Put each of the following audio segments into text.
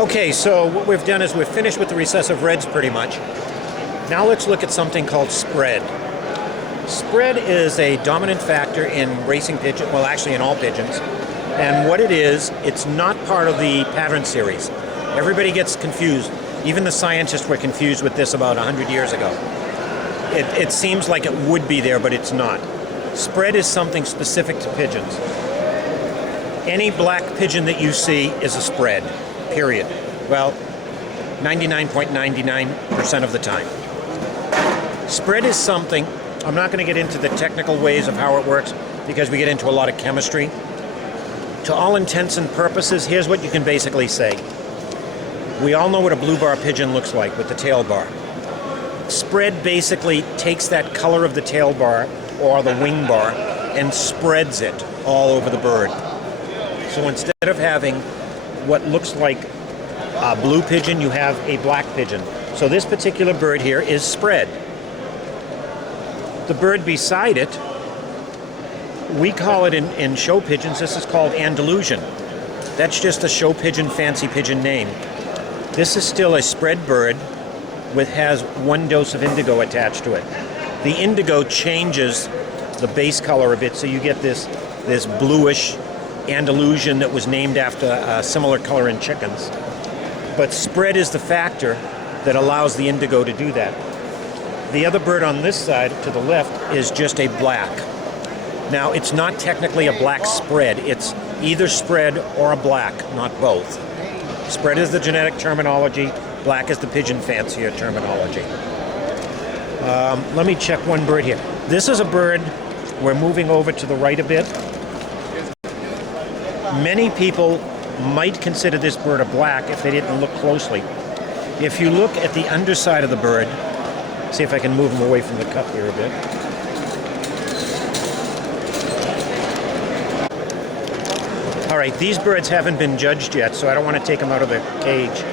Okay, so what we've done is we've finished with the recessive reds pretty much. Now let's look at something called spread. Spread is a dominant factor in racing pigeons, well actually in all pigeons. And what it is, it's not part of the pattern series. Everybody gets confused. Even the scientists were confused with this about 100 years ago. It seems like it would be there, but it's not. Spread is something specific to pigeons. Any black pigeon that you see is a spread, period. Well, 99.99% of the time. Spread is something, I'm not going to get into the technical ways of how it works because we get into a lot of chemistry. To all intents and purposes, here's what you can basically say. We all know what a blue bar pigeon looks like with the tail bar. Spread basically takes that color of the tail bar or the wing bar and spreads it all over the bird. So instead of having what looks like a blue pigeon, you have a black pigeon. So this particular bird here is spread. The bird beside it, we call it in show pigeons, this is called Andalusian. That's just a show pigeon, fancy pigeon name. This is still a spread bird has one dose of indigo attached to it. The indigo changes the base color a bit, so you get this bluish Andalusian that was named after a similar color in chickens. But spread is the factor that allows the indigo to do that. The other bird on this side to the left is just a black. Now, it's not technically a black spread. It's either spread or a black, not both. Spread is the genetic terminology. Black is the pigeon fancier terminology. Let me check one bird here. This is a bird, we're moving over to the right a bit. Many people might consider this bird a black if they didn't look closely. If you look at the underside of the bird, see if I can move him away from the cup here a bit. All right, these birds haven't been judged yet, so I don't want to take them out of the cage.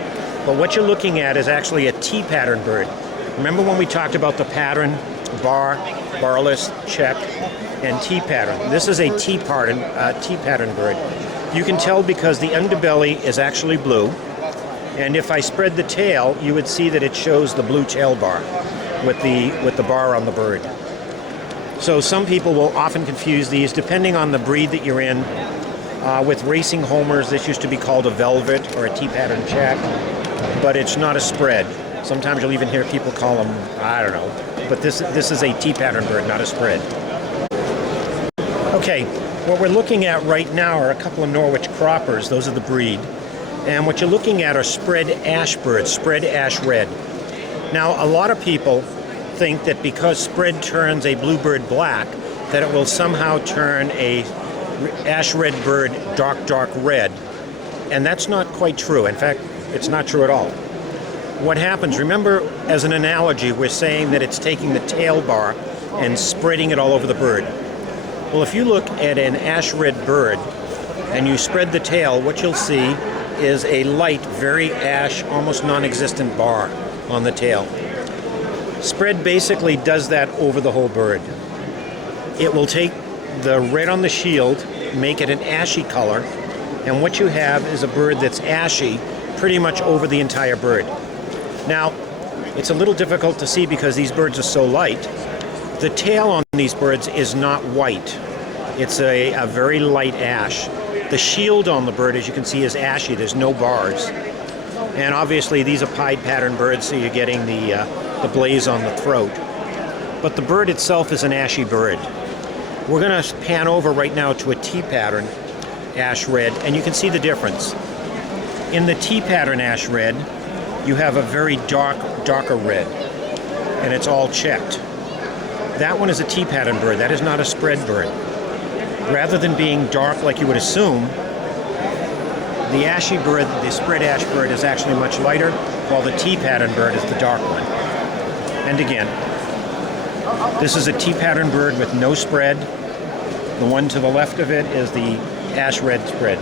But what you're looking at is actually a T-pattern bird. Remember when we talked about the pattern, bar, barless, check, and T-pattern? This is a T-pattern bird. You can tell because the underbelly is actually blue, and if I spread the tail, you would see that it shows the blue tail bar with the bar on the bird. So some people will often confuse these, depending on the breed that you're in. With racing homers, this used to be called a velvet or a T-pattern check, but it's not a spread. Sometimes you'll even hear people call them, I don't know, but this is a T-pattern bird, not a spread. Okay, what we're looking at right now are a couple of Norwich croppers. Those are the breed. And what you're looking at are spread ash birds, spread ash red. Now, a lot of people think that because spread turns a bluebird black, that it will somehow turn a ash red bird dark red. And that's not quite true. In fact, it's not true at all. What happens, remember, as an analogy, we're saying that it's taking the tail bar and spreading it all over the bird. Well, if you look at an ash red bird and you spread the tail, what you'll see is a light, very ash, almost non-existent bar on the tail. Spread basically does that over the whole bird. It will take the red on the shield, make it an ashy color, and what you have is a bird that's ashy pretty much over the entire bird. Now, it's a little difficult to see because these birds are so light. The tail on these birds is not white. It's a very light ash. The shield on the bird, as you can see, is ashy. There's no bars. And obviously these are pied pattern birds, so you're getting the blaze on the throat. But the bird itself is an ashy bird. We're going to pan over right now to a T-pattern ash red, and you can see the difference. In the T-pattern ash red, you have a very darker red, and it's all checked. That one is a T-pattern bird. That is not a spread bird. Rather than being dark like you would assume, the ashy bird, the spread ash bird, is actually much lighter, while the T-pattern bird is the dark one. And again, this is a T-pattern bird with no spread. The one to the left of it is the ash red spread.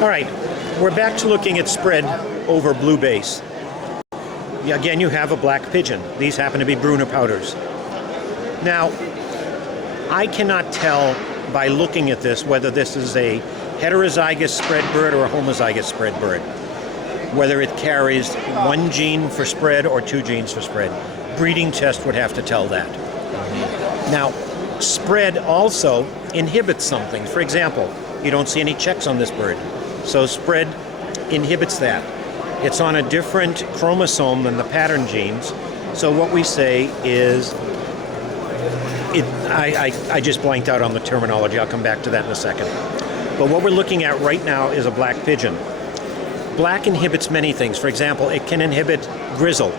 All right, we're back to looking at spread over blue base. Again, you have a black pigeon. These happen to be Bruner powders. Now, I cannot tell by looking at this whether this is a heterozygous spread bird or a homozygous spread bird, whether it carries one gene for spread or two genes for spread. Breeding test would have to tell that. Now, spread also inhibits something. For example, you don't see any checks on this bird. So spread inhibits that. It's on a different chromosome than the pattern genes. So what we say is, I just blanked out on the terminology. I'll come back to that in a second. But what we're looking at right now is a black pigeon. Black inhibits many things. For example, it can inhibit grizzle.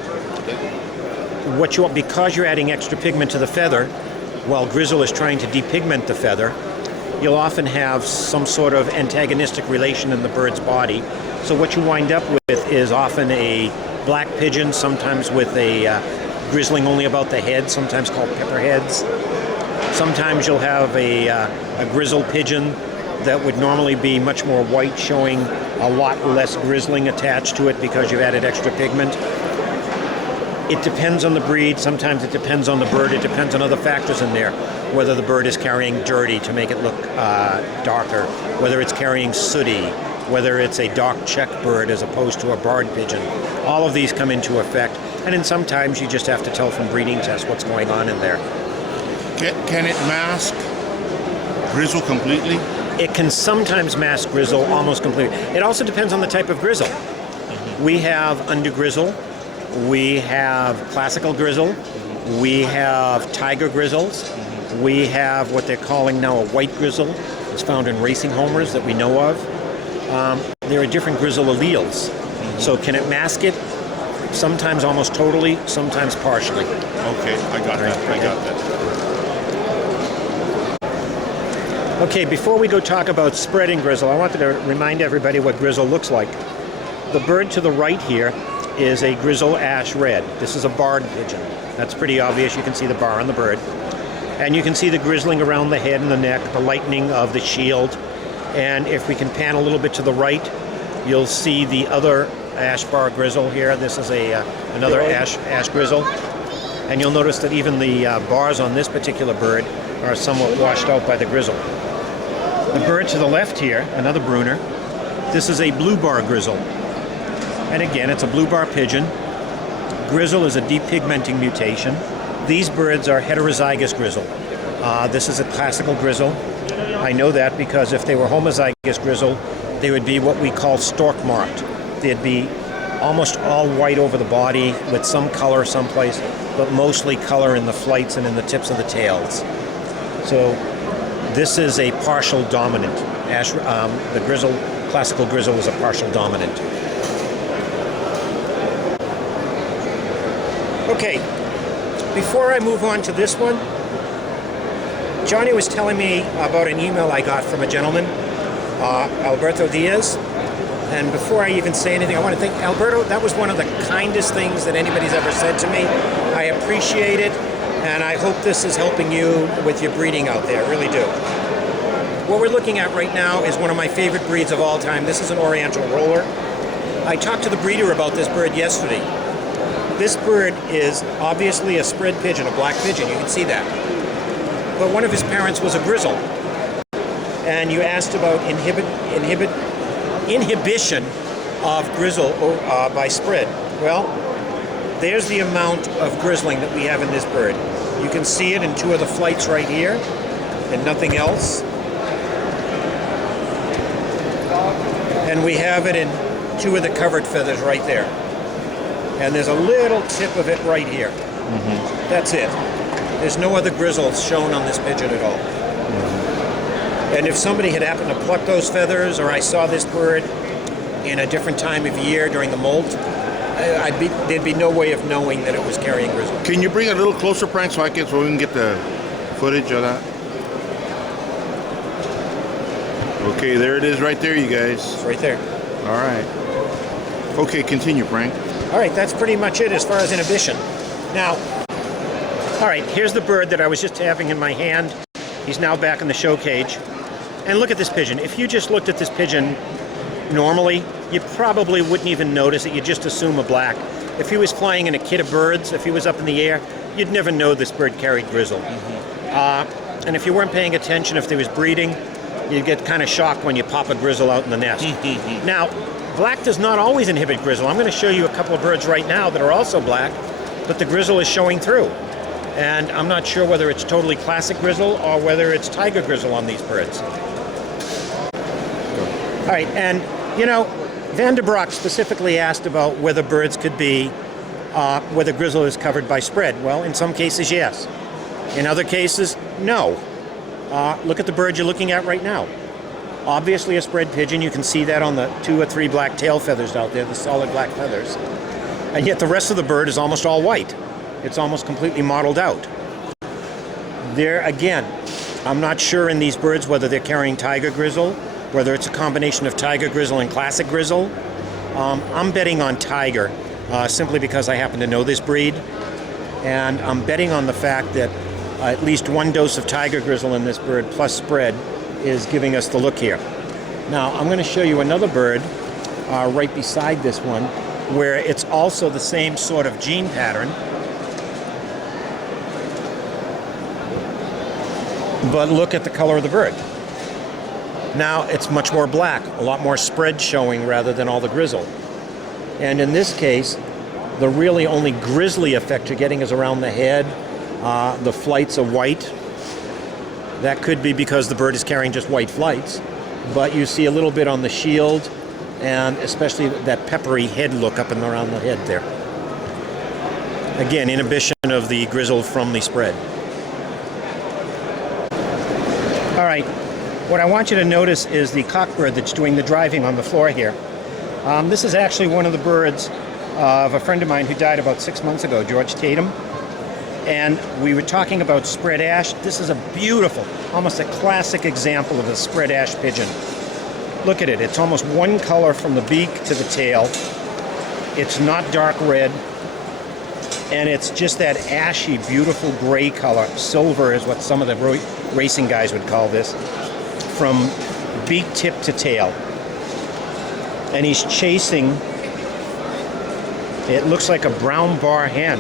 Because you're adding extra pigment to the feather, while grizzle is trying to depigment the feather, you'll often have some sort of antagonistic relation in the bird's body. So what you wind up with is often a black pigeon, sometimes with a grizzling only about the head, sometimes called pepperheads. Sometimes you'll have a grizzle pigeon that would normally be much more white, showing a lot less grizzling attached to it because you've added extra pigment. It depends on the breed. Sometimes it depends on the bird. It depends on other factors in there. Whether the bird is carrying dirty to make it look darker, whether it's carrying sooty, whether it's a dark check bird as opposed to a barred pigeon. All of these come into effect. And then sometimes you just have to tell from breeding tests what's going on in there. Can it mask grizzle completely? It can sometimes mask grizzle almost completely. It also depends on the type of grizzle. We have under grizzle. We have classical grizzle. We have tiger grizzles. We have what they're calling now a white grizzle. It's found in racing homers that we know of. There are different grizzle alleles. So can it mask it? Sometimes almost totally, sometimes partially. Okay, I got that. I got that. Okay, before we go talk about spreading grizzle, I wanted to remind everybody what grizzle looks like. The bird to the right here is a grizzle ash red. This is a barred pigeon. That's pretty obvious. You can see the bar on the bird. And you can see the grizzling around the head and the neck, the lightening of the shield. And if we can pan a little bit to the right, you'll see the other ash bar grizzle here. This is another ash grizzle. And you'll notice that even the bars on this particular bird are somewhat washed out by the grizzle. The bird to the left here, another Bruner, this is a blue bar grizzle. And again, it's a blue bar pigeon. Grizzle is a depigmenting mutation. These birds are heterozygous grizzle. This is a classical grizzle. I know that because if they were homozygous grizzle, they would be what we call stork marked. They'd be almost all white over the body with some color someplace, but mostly color in the flights and in the tips of the tails. So this is a partial dominant. The grizzle, classical grizzle, is a partial dominant. Okay, before I move on to this one, Johnny was telling me about an email I got from a gentleman, Alberto Diaz. And before I even say anything, I want to thank Alberto. That was one of the kindest things that anybody's ever said to me. I appreciate it, and I hope this is helping you with your breeding out there. I really do. What we're looking at right now is one of my favorite breeds of all time. This is an Oriental Roller. I talked to the breeder about this bird yesterday. This bird is obviously a spread pigeon, a black pigeon. You can see that. But one of his parents was a grizzle. And you asked about inhibition of grizzle by spread. Well, there's the amount of grizzling that we have in this bird. You can see it in two of the flights right here, and nothing else. And we have it in two of the covered feathers right there. And there's a little tip of it right here. Mm-hmm. That's it. There's no other grizzles shown on this pigeon at all. Mm-hmm. And if somebody had happened to pluck those feathers, or I saw this bird in a different time of year during the molt, there'd be no way of knowing that it was carrying grizzle. Can you bring it a little closer, Frank, so we can get the footage of that? Okay, there it is right there, you guys. It's right there. All right. Okay, continue, Frank. All right, that's pretty much it as far as inhibition. Now, all right, here's the bird that I was just having in my hand. He's now back in the show cage. And look at this pigeon. If you just looked at this pigeon normally, you probably wouldn't even notice it. You'd just assume a black. If he was flying in a kit of birds, if he was up in the air, you'd never know this bird carried grizzle. Mm-hmm. And if you weren't paying attention, if there was breeding, You get kind of shocked when you pop a grizzle out in the nest. Now, black does not always inhibit grizzle. I'm going to show you a couple of birds right now that are also black, but the grizzle is showing through. And I'm not sure whether it's totally classic grizzle or whether it's tiger grizzle on these birds. All right, and you know, Van der Broek specifically asked about whether birds could be, whether grizzle is covered by spread. Well, in some cases, yes. In other cases, no. Look at the bird you're looking at right now. Obviously a spread pigeon. You can see that on the 2 or 3 black tail feathers out there, the solid black feathers. And yet the rest of the bird is almost all white. It's almost completely mottled out. There again, I'm not sure in these birds whether they're carrying tiger grizzle, whether it's a combination of tiger grizzle and classic grizzle. I'm betting on tiger simply because I happen to know this breed. And I'm betting on the fact that at least one dose of tiger grizzle in this bird plus spread is giving us the look here. Now I'm going to show you another bird right beside this one where it's also the same sort of gene pattern, but look at the color of the bird. Now it's much more black, a lot more spread showing rather than all the grizzle. And in this case, the really only grizzly effect you're getting is around the head. The flights are white. That could be because the bird is carrying just white flights, but you see a little bit on the shield and especially that peppery head look up and around the head there. Again, inhibition of the grizzle from the spread. All right, what I want you to notice is the cockbird that's doing the driving on the floor here. This is actually one of the birds of a friend of mine who died about 6 months ago, George Tatum. And we were talking about spread ash. This is a beautiful, almost a classic example of a spread ash pigeon. Look at it. It's almost one color from the beak to the tail. It's not dark red. And it's just that ashy, beautiful gray color. Silver is what some of the racing guys would call this. From beak tip to tail. And he's chasing, it looks like a brown bar hen.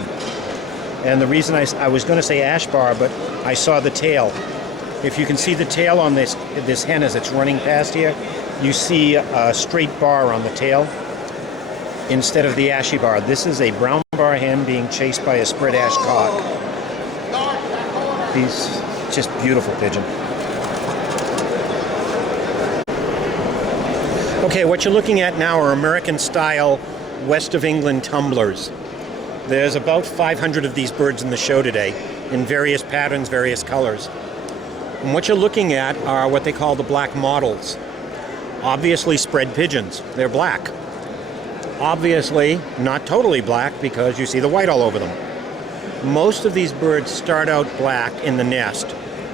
And the reason I was going to say ash bar, but I saw the tail. If you can see the tail on this hen as it's running past here, you see a straight bar on the tail instead of the ashy bar. This is a brown bar hen being chased by a spread ash cock. He's just beautiful pigeon. Okay, what you're looking at now are American-style West of England tumblers. There's about 500 of these birds in the show today, in various patterns, various colors. And what you're looking at are what they call the black models. Obviously spread pigeons, they're black. Obviously not totally black because you see the white all over them. Most of these birds start out black in the nest,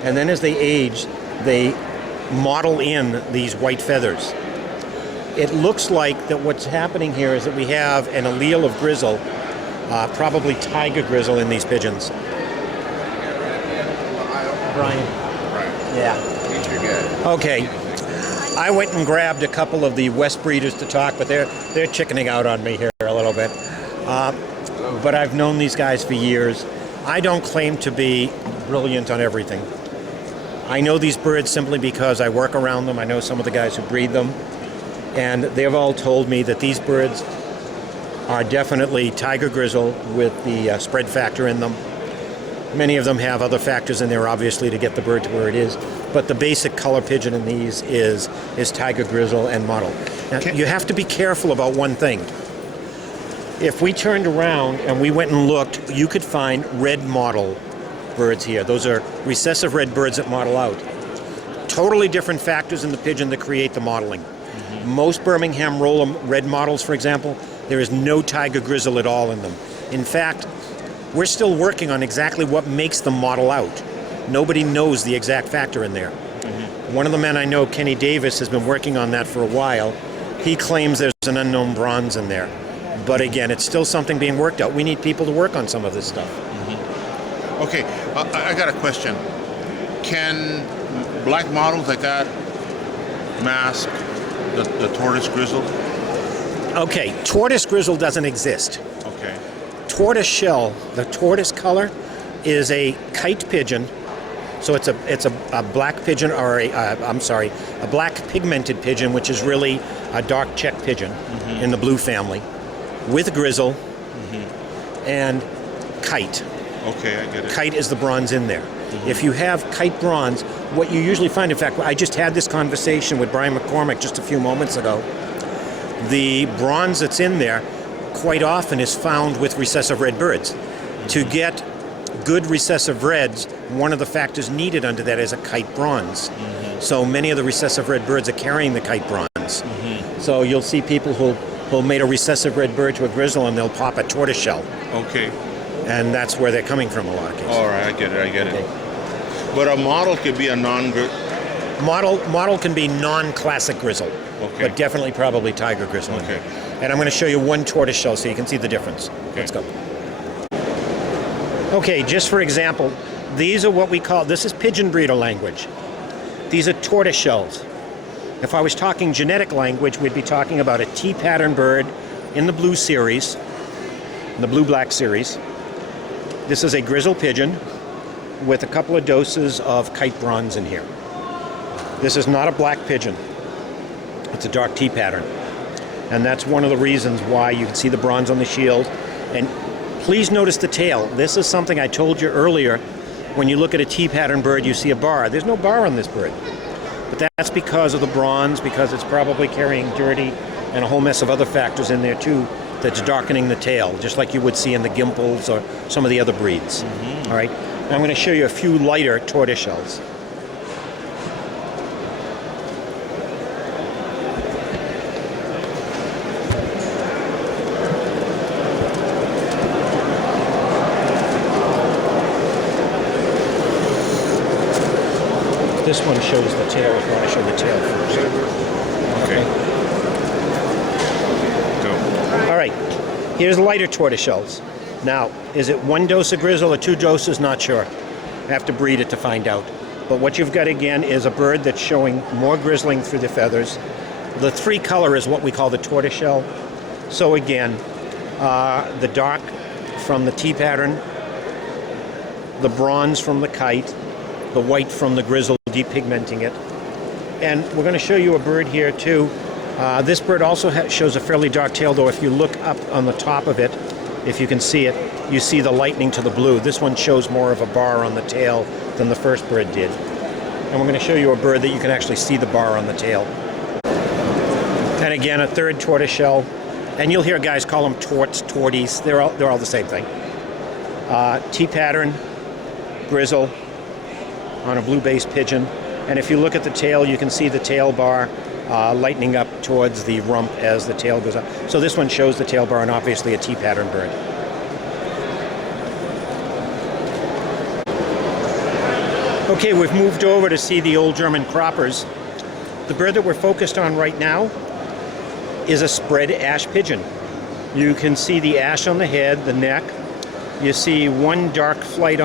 and then as they age, they model in these white feathers. It looks like that what's happening here is that we have an allele of grizzle, probably tiger grizzle in these pigeons. Brian. Yeah. Okay. I went and grabbed a couple of the West breeders to talk, but they're chickening out on me here a little bit. But I've known these guys for years. I don't claim to be brilliant on everything. I know these birds simply because I work around them. I know some of the guys who breed them. And they've all told me that these birds are definitely tiger grizzle with the spread factor in them. Many of them have other factors in there, obviously, to get the bird to where it is. But the basic color pigeon in these is tiger grizzle and mottle. Now, you have to be careful about one thing. If we turned around and we went and looked, you could find red mottle birds here. Those are recessive red birds that mottle out. Totally different factors in the pigeon that create the mottling. Mm-hmm. Most Birmingham Rollum red mottles, for example, there is no tiger grizzle at all in them. In fact, we're still working on exactly what makes them mottle out. Nobody knows the exact factor in there. Mm-hmm. One of the men I know, Kenny Davis, has been working on that for a while. He claims there's an unknown bronze in there. But again, it's still something being worked out. We need people to work on some of this stuff. Mm-hmm. Okay, I got a question. Can black models like that mask the tortoise grizzle? Okay, tortoise grizzle doesn't exist. Okay. Tortoise shell, the tortoise color, is a kite pigeon So it's a black pigeon, or a black pigmented pigeon, which is really a dark check pigeon in the blue family, with grizzle and kite. Okay, I get it. Kite is the bronze in there. If you have kite bronze, what you usually find, in fact, I just had this conversation with Brian McCormick just a few moments ago. The bronze that's in there quite often is found with recessive red birds. To get good recessive reds, one of the factors needed under that is a kite bronze. So many of the recessive red birds are carrying the kite bronze. So you'll see people who'll made a recessive red bird to a grizzle and they'll pop a tortoiseshell. Okay. And that's where they're coming from a lot of cases. All right, I get it. But a model could be a Model can be non-classic grizzle, but definitely probably tiger grizzle. Okay. And I'm going to show you one tortoiseshell so you can see the difference. Okay. Let's go. Okay, just for example, these are what we call, this is pigeon breeder language. These are tortoiseshells. If I was talking genetic language, we'd be talking about a T-pattern bird in the blue series, in the blue-black series. This is a grizzle pigeon with a couple of doses of kite bronze in here. This is not a black pigeon. It's a dark T-pattern. And that's one of the reasons why you can see the bronze on the shield. And please notice the tail. This is something I told you earlier. When you look at a T-pattern bird, you see a bar. There's no bar on this bird. But that's because of the bronze, because it's probably carrying dirty and a whole mess of other factors in there too that's darkening the tail, just like you would see in the Gimples or some of the other breeds. All right. I'm going to show you a few lighter tortoiseshells. This one shows the tail. If you want to show the tail first. Okay. Go. All right. Here's lighter tortoiseshells. Now, is it one dose of grizzle or two doses? Not sure. I have to breed it to find out. But what you've got again is a bird that's showing more grizzling through the feathers. The three color is what we call the tortoiseshell. So again, the dark from the T-pattern, the bronze from the kite, the white from the grizzle, depigmenting it. And we're going to show you a bird here too. This bird also shows a fairly dark tail, though if you look up on the top of it, if you can see it, you see the lightening to the blue. This one shows more of a bar on the tail than the first bird did. And we're going to show you a bird that you can actually see the bar on the tail. And again, a third tortoiseshell. And you'll hear guys call them torts, torties. They're all the same thing. T-pattern, grizzle, on a blue-based pigeon. And if you look at the tail, you can see the tail bar lightening up towards the rump as the tail goes up. So this one shows the tail bar, and obviously a T-pattern bird. Okay, we've moved over to see the old German croppers. The bird that we're focused on right now is a spread ash pigeon. You can see the ash on the head, the neck. You see one dark flight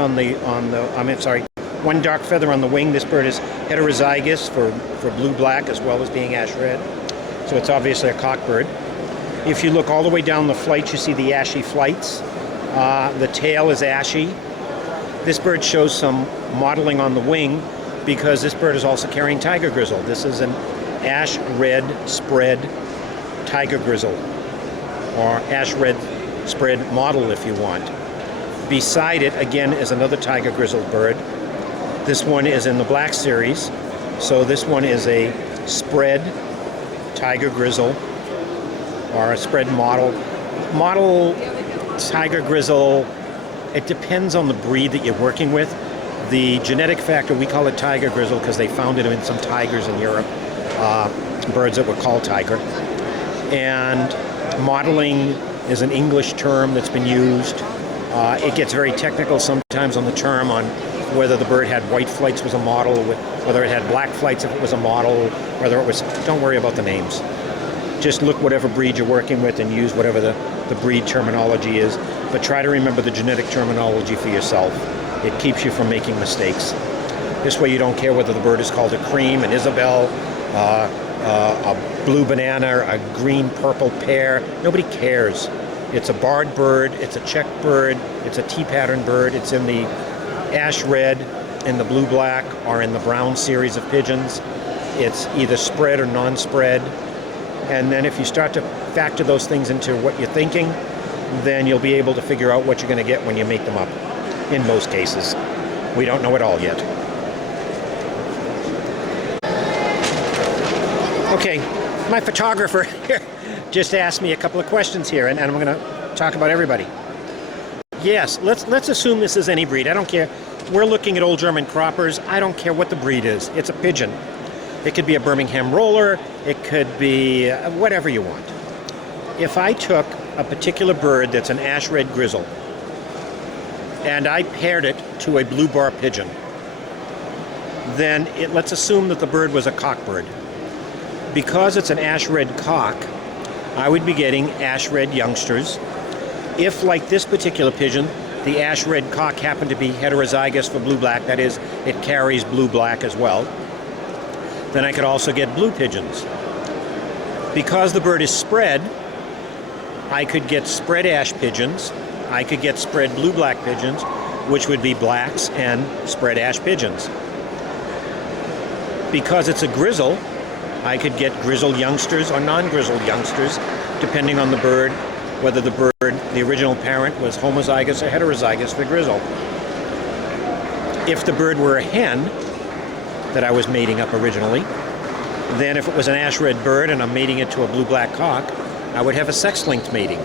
one dark feather on the wing. This bird is heterozygous for blue-black as well as being ash-red. So it's obviously a cockbird. If you look all the way down the flight, you see the ashy flights. The tail is ashy. This bird shows some mottling on the wing because this bird is also carrying tiger grizzle. This is an ash-red spread tiger grizzle, or ash-red spread model if you want. Beside it, again, is another tiger grizzle bird. This one is in the black series, so this one is a spread tiger grizzle, or a spread model. Model tiger grizzle, it depends on the breed that you're working with. The genetic factor, we call it tiger grizzle because they found it in some tigers in Europe, birds that were called tiger. And modeling is an English term that's been used. It gets very technical sometimes on the term on whether the bird had white flights was a model, whether it had black flights if it was a model, whether it was, don't worry about the names. Just look whatever breed you're working with and use whatever the breed terminology is, but try to remember the genetic terminology for yourself. It keeps you from making mistakes. This way you don't care whether the bird is called a cream, an Isabel, a blue banana, a green purple pear. Nobody cares. It's a barred bird, it's a checked bird, it's a T-pattern bird, it's in the ash red in the blue-black or in the brown series of pigeons. It's either spread or non-spread. And then if you start to factor those things into what you're thinking, then you'll be able to figure out what you're going to get when you make them up, in most cases. We don't know it all yet. Okay, my photographer here just asked me a couple of questions here, and I'm going to talk about everybody. Yes, let's assume this is any breed. I don't care. We're looking at old German croppers. I don't care what the breed is. It's a pigeon. It could be a Birmingham roller. It could be whatever you want. If I took a particular bird that's an ash red grizzle and I paired it to a blue bar pigeon, then let's assume that the bird was a cock bird. Because it's an ash red cock, I would be getting ash red youngsters. If, like this particular pigeon, the ash red cock happened to be heterozygous for blue-black, that is, it carries blue-black as well, then I could also get blue pigeons. Because the bird is spread, I could get spread ash pigeons, I could get spread blue-black pigeons, which would be blacks and spread ash pigeons. Because it's a grizzle, I could get grizzle youngsters or non-grizzled youngsters, depending on the bird, whether the bird, the original parent, was homozygous or heterozygous for grizzle. If the bird were a hen that I was mating up originally, then if it was an ash red bird and I'm mating it to a blue-black cock, I would have a sex-linked mating.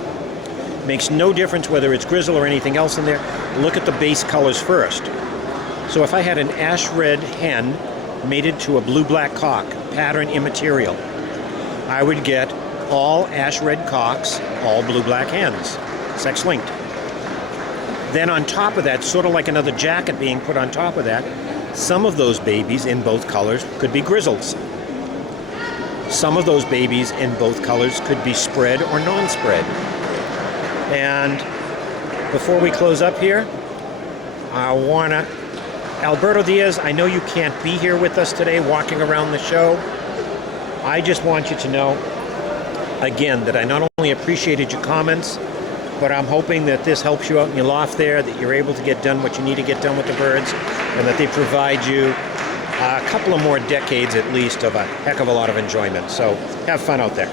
Makes no difference whether it's grizzle or anything else in there. Look at the base colors first. So if I had an ash red hen mated to a blue-black cock, pattern immaterial, I would get all ash red cocks, all blue-black hens, sex-linked. Then on top of that, sort of like another jacket being put on top of that, some of those babies in both colors could be grizzles. Some of those babies in both colors could be spread or non-spread. And before we close up here, I want to Alberto Diaz, I know you can't be here with us today walking around the show. I just want you to know, again, that I not only appreciated your comments, but I'm hoping that this helps you out in your loft there, that you're able to get done what you need to get done with the birds, and that they provide you a couple of more decades at least of a heck of a lot of enjoyment. So have fun out there.